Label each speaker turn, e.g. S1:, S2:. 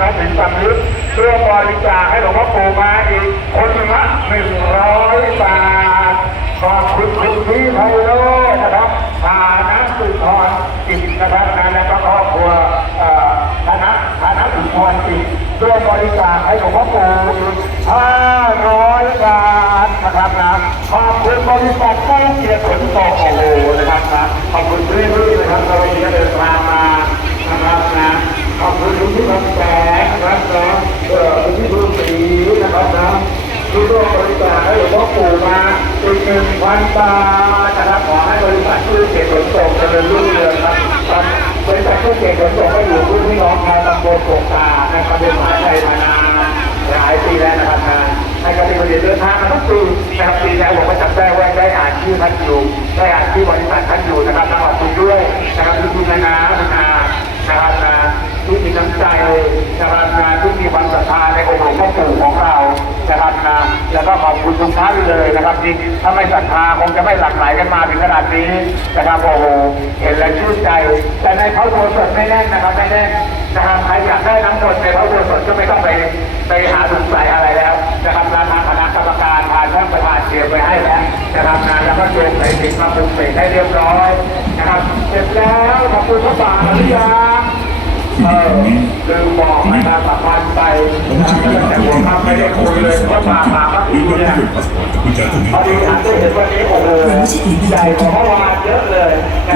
S1: นะถึงสำนึกเพื่อบริจาคให้หลวงพ่อปู่มาอีกคนละหนึ่งร้อยบาทขอบคุณคุณพี่ไพโรจน์นะครับฐานะสุนทรจิตนะครับนะและก็ครอบครัวฐานะฐานะสุนทรจิตเพื่อบริจาคให้หลวงพ่อปู่ห้าร้อยบาทนะครับนะขอบคุณบริษัทกู้เกียรติขนส่งโอ้โหนะครับนะขอบคุณพี่พี่นะครับเราวันนี้เดินทางมานะครับนะขอบคุณคุณพี่คำแสงนะครับนะเอ่อคุณพี่บุญศรีนะครับนะ ที่ร่วมบริจาคให้หลวงพ่อปู่มา อีกหนึ่งพันบาทนะครับขอให้บริษัทชื่อเกียรติขนส่งเจริญรุ่งเรืองครับบริษัทชื่อเกียรติขนส่งก็อยู่พื้นที่น้องชาวตำบลโกกตานะครับเป็นหมายไทยมานานหลายปีแล้วนะครับนะให้กับที่บริษัทเดินทางมาทุกปีนะครับปีแล้วผมก็จำได้ว่าได้อ่านชื่อท่านอยู่ได้อ่านชื่อบริษัทท่านอยู่นะครับขอบคุณด้วย แล้วก็ขอบคุณทุกท่านเลยนะครับจริงถ้าไม่ศรัทธาคงจะไม่หลั่งไหลกันมาถึงขนาดนี้นะครับโอ้โหเห็นแล้วชื่นใจ แต่ในพระอุโบสถไม่แน่นนะครับไม่แน่นนะครับใครอยากได้น้ำมนต์ในพระอุโบสถก็ไม่ต้องไปไปหาถุงใส่อะไรแล้วนะครับนะทางคณะกรรมการทางท่านประธานเตรียมไว้ให้แล้วนะครับนแล้วก็โยมใส่สิ่งมาปรุงเสกให้เรียบร้อยนะครับ เสร็จแล้วขอบคุณพระบาทหรือยังเออลืมบอกให้มาสัมพันะครับแต่หัวค่ำ ไม่ได้คุยเลยเพราะมามาเมื่อ
S2: หรื
S1: กี้
S2: อว่า
S1: เนี่ย
S2: เกิดพาสปอร์ตกับกุญแจตรงนี้
S1: พอดีหันไปเห็นวันนี้โอ้โหใหญ่กว่าเมื่อวานเยอะเลยนะครับ